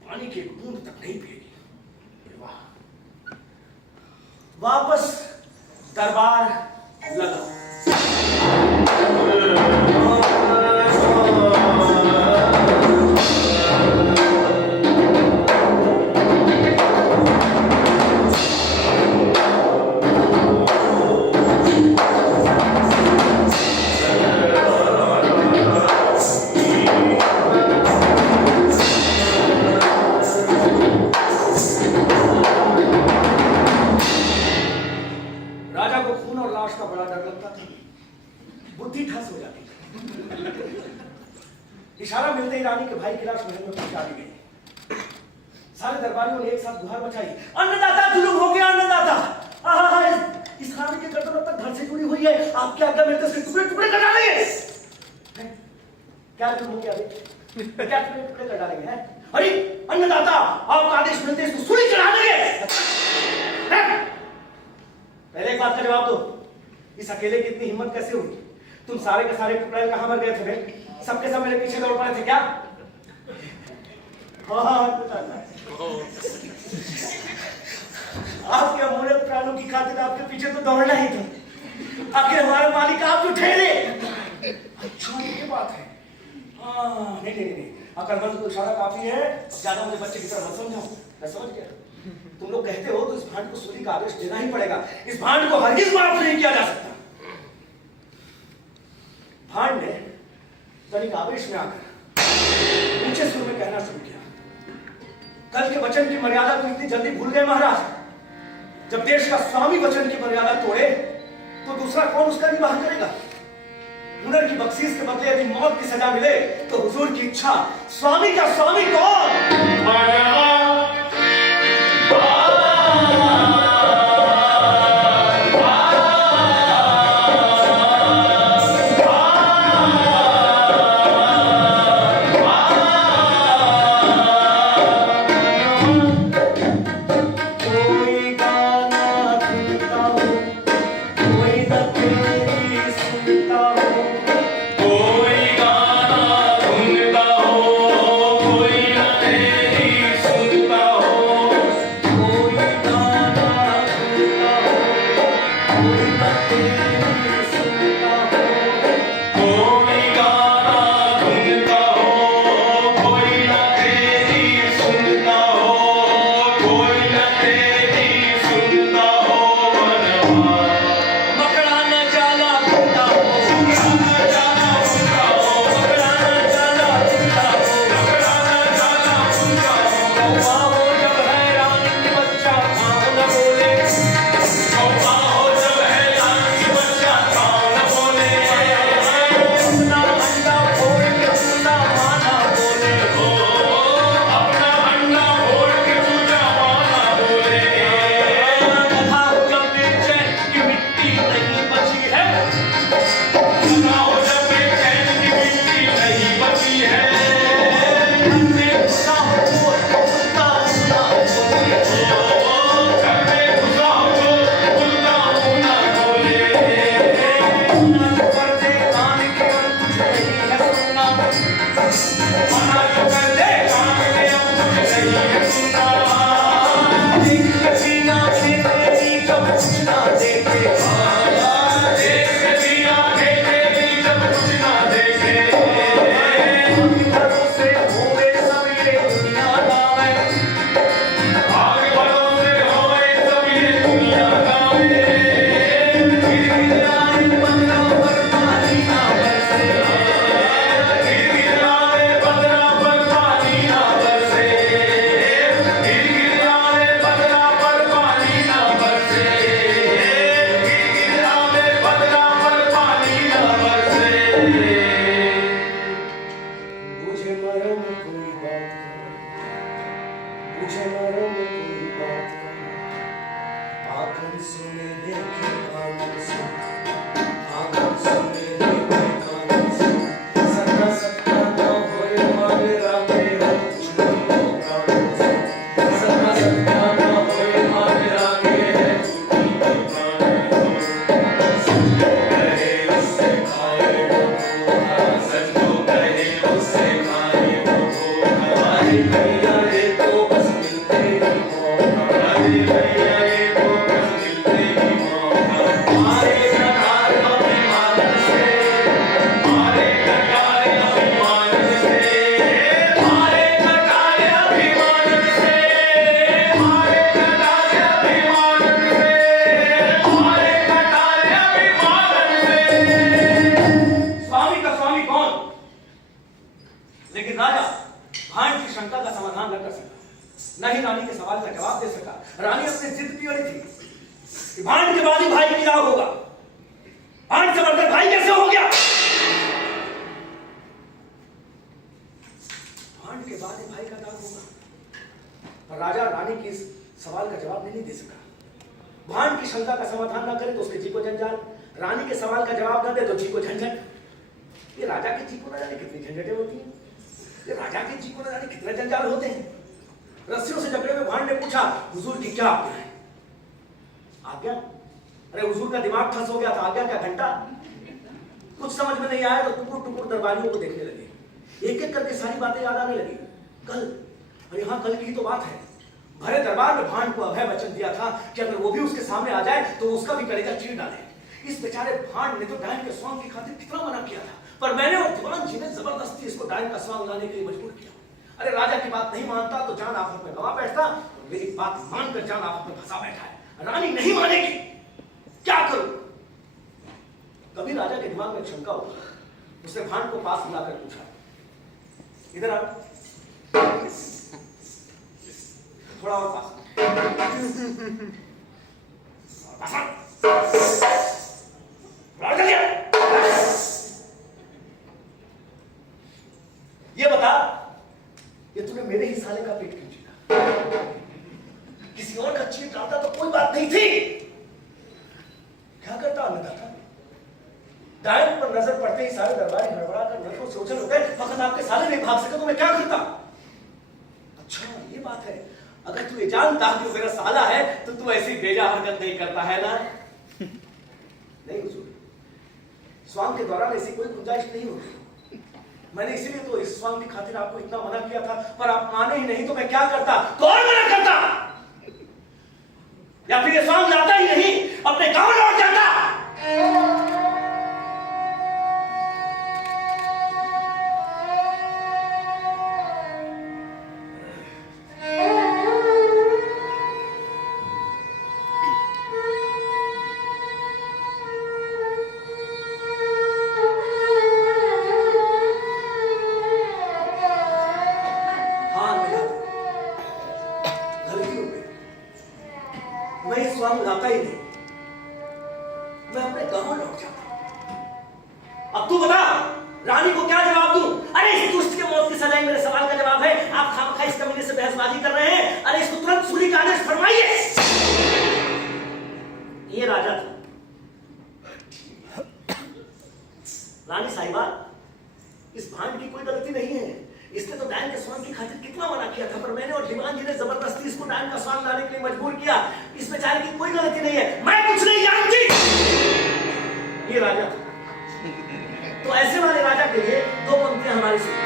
पानी की बूंद तक नहीं पिएगी। वाह! वापस दरबार लगा। राजा को खून और लाश का बड़ा डर लगता था, बुद्धि ठस हो जाती। इशारा मिलते ही रानी के भाई की लाश महल में पहुंचा दी गई। सारे दरबारियों ने एक साथ गुहार मचाई, अन्नदाता जुलूम हो गया, अन्नदाता! इस रानी की गर्दन अब तक घर से जुड़ी हुई है, आपकी आज्ञा मिलते इसके टुकड़े टुकड़े कर डालेंगे। क्या जुलूम हो गया? क्या टुकड़े टुकड़े कर डालेंगे? अरे अन्नदाता, आपका आदेश मिलते इसको सूली चढ़ा देंगे। पहले एक बात का जवाब दो, इस अकेले की इतनी हिम्मत कैसे हुई? तुम सारे के सारे टुकड़े कहां मर गए थे? सबके सब मेरे पीछे दौड़ पड़े थे क्या? हाँ आपके अमूल्य प्राणों की खातिर आपके पीछे तो दौड़ना ही था। आखिर हमारे मालिक आप जो ठहरे। अच्छा ये बात है। हाँ नहीं अकलमंद को इशारा काफी है। ज्यादा मुझे बच्चे की तरह मत समझाओ। मैं समझ गया। तुम लोग कहते हो तो इस भांड को सूली का आदेश देना ही पड़ेगा। इस भांड को हरगिज माफ नहीं किया जा सकता। भांड ने तनिक आवेश में आकर ऊंचे सुर में कहना शुरू किया। कल के वचन की मर्यादा को इतनी जल्दी भूल गए महाराज? जब देश का स्वामी वचन की मर्यादा तोड़े तो दूसरा कौन उसका निर्वाह करेगा? हुनर की बख्शीश के बदले यदि मौत की सजा मिले तो हुजूर की इच्छा, स्वामी का स्वामी कौन? और यहाँ कल की ही तो बात है, भरे दरबार में भांड को अभय वचन दिया था कि अगर वो भी उसके सामने आ जाए तो उसका भी कलेजा चीर डाले। इस बेचारे भांड ने तो डायन के स्वांग की खातिर कितना मना किया था, पर मैंने और दीवान जी ने जबरदस्ती इसको डायन का स्वांग लाने के लिए मजबूर किया। अरे राजा की बात नहीं मानता तो जान आफत में गवा बैठता, मेरी बात मानकर जान आफत में फंसा बैठा है। रानी नहीं मानेगी, क्या करूं? कभी राजा के दिमाग में शंका हुआ, उसने भांड को पास बुलाकर पूछा, इधर आ, थोड़ा और पास ये बता, ये तूने मेरे ही साले का पेट क्यों चीरा? किसी और का चीट डालता तो कोई बात नहीं थी। क्या करता अन्नदाता? डायन पर नजर पड़ते ही सारे दरबारी गड़बड़ा कर नजरों से ओझल हो गए। फकत आपके साले नहीं भाग सके तो मैं क्या करता? अच्छा ये बात है, अगर तू ये जानता कि वो मेरा साला है तो तू ऐसी बेजा हरकत नहीं करता है ना? नहीं हुजूर, स्वांग के दौरान ऐसी कोई गुंजाइश नहीं होती। मैंने इसीलिए तो इस स्वांग की खातिर आपको इतना मना किया था, पर आप माने ही नहीं तो मैं क्या करता? कौन मना करता? या फिर ये स्वांग लाता ही नहीं, अपने गांव लौट जाता? मैं इस स्वांग लाता ही नहीं, मैं अपने गांव लौट जाता। अब तू बता, रानी को क्या जवाब दूं? अरे इस दुष्ट के मौत की सजा मेरे सवाल का जवाब है। आप खामखा इस कमीने से बहसबाजी कर रहे हैं। अरे इसको तुरंत सूली का आदेश फरमाइए। ये राजा था। रानी साहिबा, इस भांड की कोई गलती नहीं है। इसने तो डायन के स्वांग की खातिर कितना मना किया था, पर मैंने और दीवान जी ने जबरदस्ती इसको डायन का स्वांग लाने के लिए मजबूर किया। इस बेचारे की कोई गलती नहीं है, मैं कुछ नहीं जानती। ये राजा था, तो ऐसे वाले राजा के लिए दो पंक्तियां हमारी सुनिए।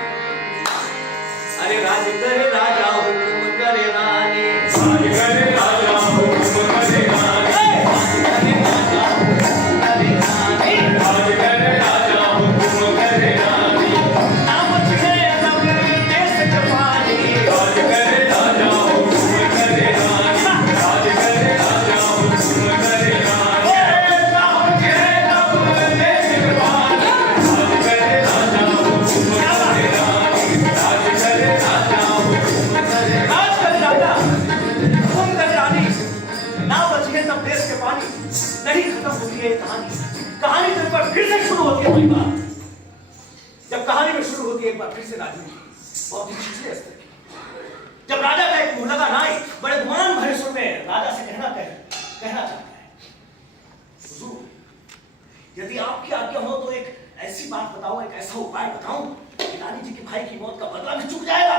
अरे राज करे राजा हुक्म करे रानी, राज करे राजा हुक्म करे रानी, राज करे राजा हुक्म करे रानी, नाम छे तब देश जवानी, राज करे राजा हुक्म करे रानी, राज करे राजा हुक्म करे रानी, नाम छे तब देश जवानी, राज करे राजा हुक्म करे रानी, राज करे राजा हुक्म करे रानी। आज कल राजा हुक्म करे रानी, ना बचिए तब देश के पानी। नहीं खत्म होती है कहानी, कहानी तो एक बार फिर से शुरू होती है। वही बात जब कहानी में शुरू होती है एक बार फिर से राजनीति बहुत ही छिछले स्तर की। जब राजा का एक मुहलका नाई बड़े गुमान भरे सुर में राजा से कहना चाहता है, हुजूर, यदि आपकी आज्ञा हो तो एक ऐसी बात बताओ, एक ऐसा उपाय बताऊं कि रानी जी के भाई की मौत का बदला भी चुक जाएगा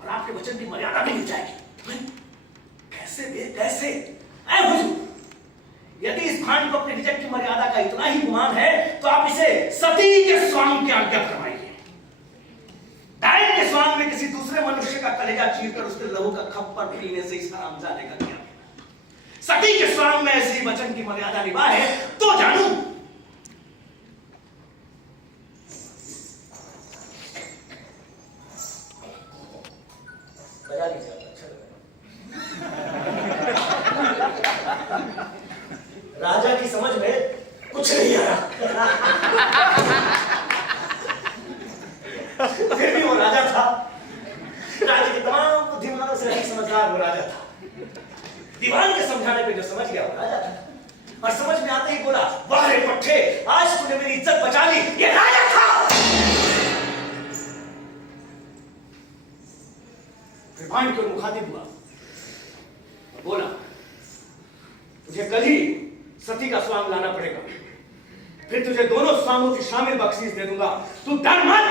और आपके वचन की मर्यादा भी मिल जाएगी। कैसे बे कैसे? ऐ हुजूर, यदि इस भांड को अपने रिजट की मर्यादा का इतना ही गुमान है तो आप इसे सती के स्वांग की आज्ञा करवाइए। डायन के स्वांग में किसी दूसरे मनुष्य का कलेजा चीरकर उसके लहू का खप्पर पीने से इस हरामजादे का क्या? सती के स्वांग में ऐसी वचन की मर्यादा निभाए तो जानू। बजा लीजिए, अच्छा लगा। राजा की समझ में कुछ नहीं आया। फिर भी वो राजा था, राज्य के तमाम बुद्धिमानों से अधिक समझदार वो राजा था। दीवान के समझाने पे जो समझ गया वो राजा था, और समझ में आते ही बोला, वाह रे पट्टे, आज तूने मेरी इज्जत बचा ली। ये राजा था। फिर भांड को मुखातिब हुआ, बोला, तुझे कल ही सती का स्वांग लाना पड़ेगा, फिर तुझे दोनों स्वांगों की शामिल बख्शीश दे दूंगा। तू डर मत।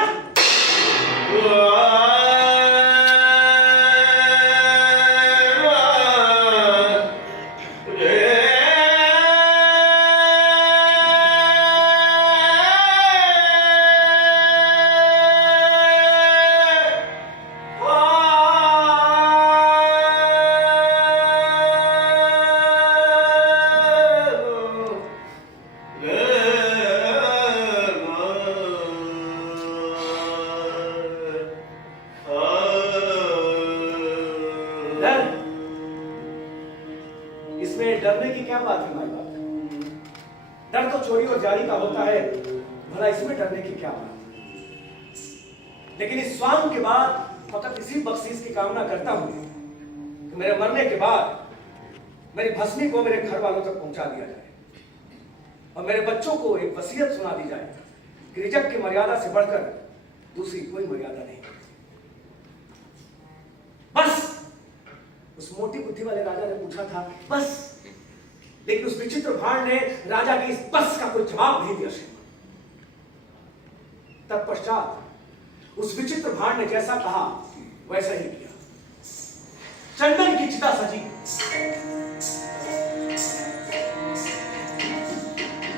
बात है माई बाप? डर तो चोरी और जारी का होता है, भला इसमें डरने की क्या बात? लेकिन इस स्वांग के बाद फकत इसी बख्शीश की कामना करता हूं कि मेरे मरने के बाद मेरी भस्मी को मेरे घर वालों तक पहुंचा दिया जाए और मेरे बच्चों को एक वसीयत सुना दी जाए कि रिजक की मर्यादा से बढ़कर दूसरी कोई मर्यादा नहीं। बस उस मोटी बुद्धि वाले राजा ने पूछा था बस, लेकिन उस विचित्र भाण ने राजा की इस बस का कोई जवाब नहीं दिया। तत्पश्चात उस विचित्र भाण ने जैसा कहा वैसा ही किया। चंदन की चिता सजी,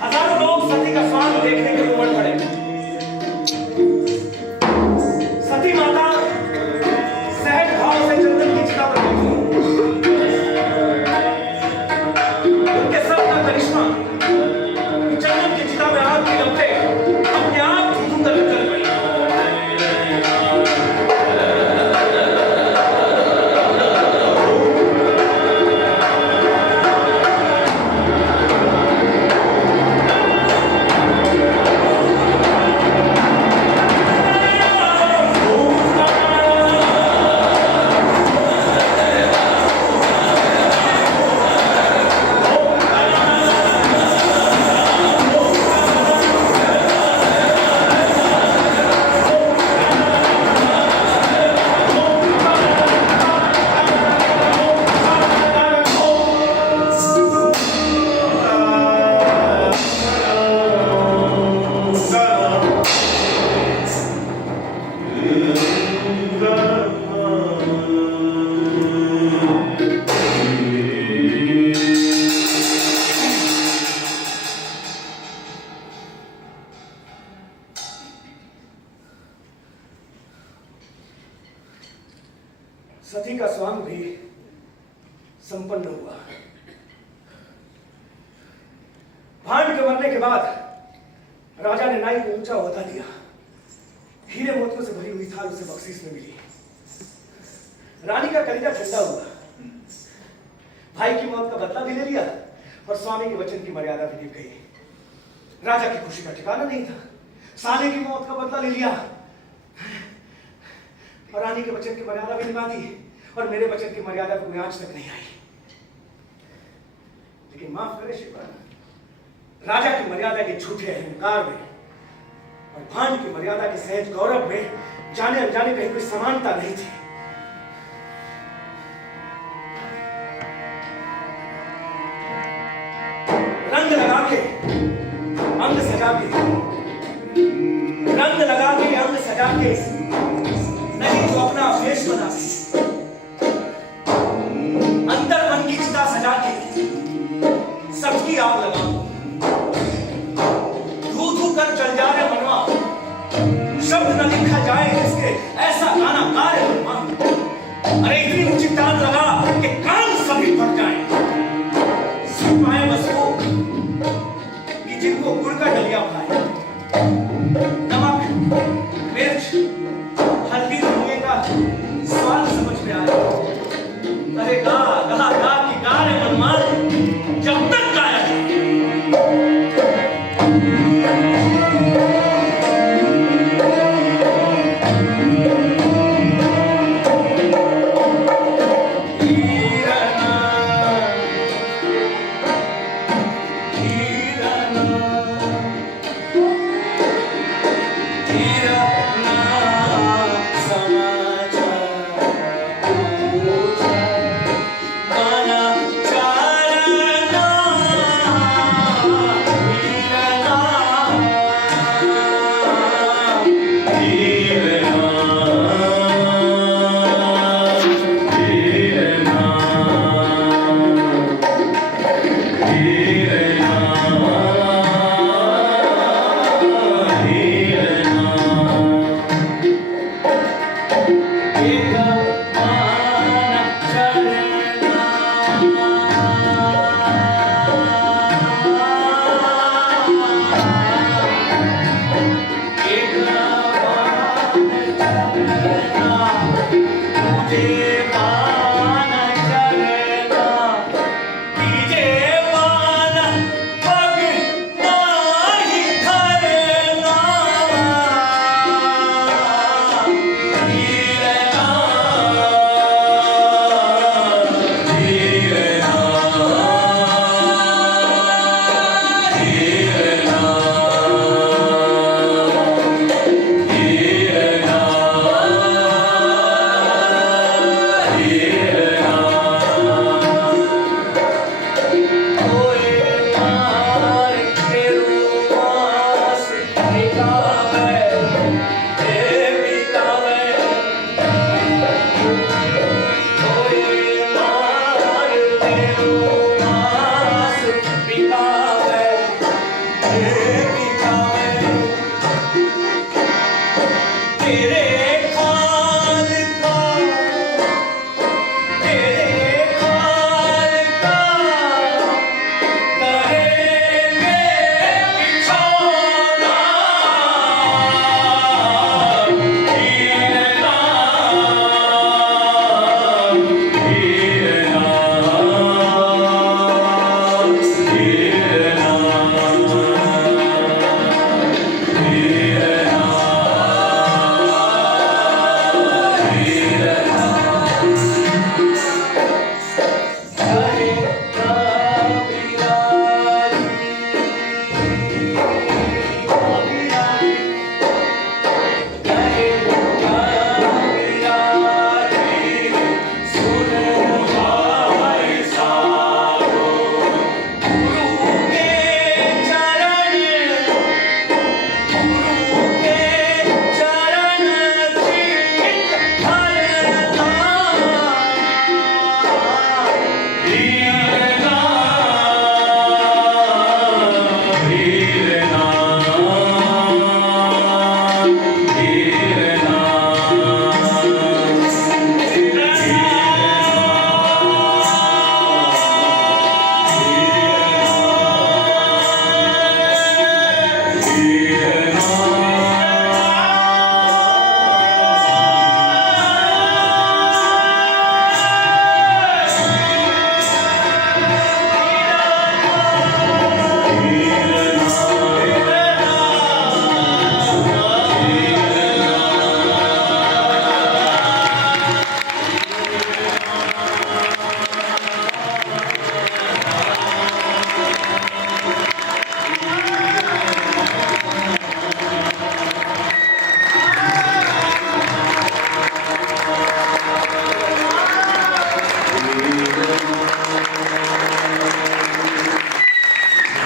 हजारों लोग सती का स्वांग देखने के लिए उमड़ पड़े। सती माता सहज भाव से चंदन की चिता पर बैठी। उनके सब का करिश्मा चंदन की चिता में आग की लपटें अपने आप धुंधु कर चल पड़ी। सती का स्वांग भी संपन्न हुआ। भांड के मरने के बाद राजा ने नाई को ऊंचा ओहदा दिया। हीरे मोतियों से भरी हुई थाल उसे बख्शीश में मिली। रानी का कलेजा ठंडा हुआ। भाई की मौत का बदला भी ले लिया और स्वामी के वचन की मर्यादा भी निभ गई। राजा की खुशी का ठिकाना नहीं था। साले की मौत का बदला ले लिया और रानी के वचन की मर्यादा भी निभा दी और मेरे वचन की मर्यादा को कोई आंच तक नहीं आई। लेकिन माफ करे शिवपाल, राजा की मर्यादा के झूठे अहंकार में और भांड की मर्यादा के सहज गौरव में जाने अनजाने कहीं कोई समानता नहीं थी। रंग लगा के अंग सजा के, रंग लगा के अंग सजा के, नहीं तो अपना वेश बना के, अंतर मन की चिता सजा के सबकी आग लगा, धू धू कर जल जा रहे मनवा, शब्द न लिखा जाए जिसके ऐसा गाना गाए मनवा। अरे इतनी ऊंची तान लगा कि कान सभी फट जाए। सुन पाए बस वो कि जिनको गुड़ का डलिया खाए, नमक मिर्च हल्दी धनिया का स्वाद समझ में आए। अरे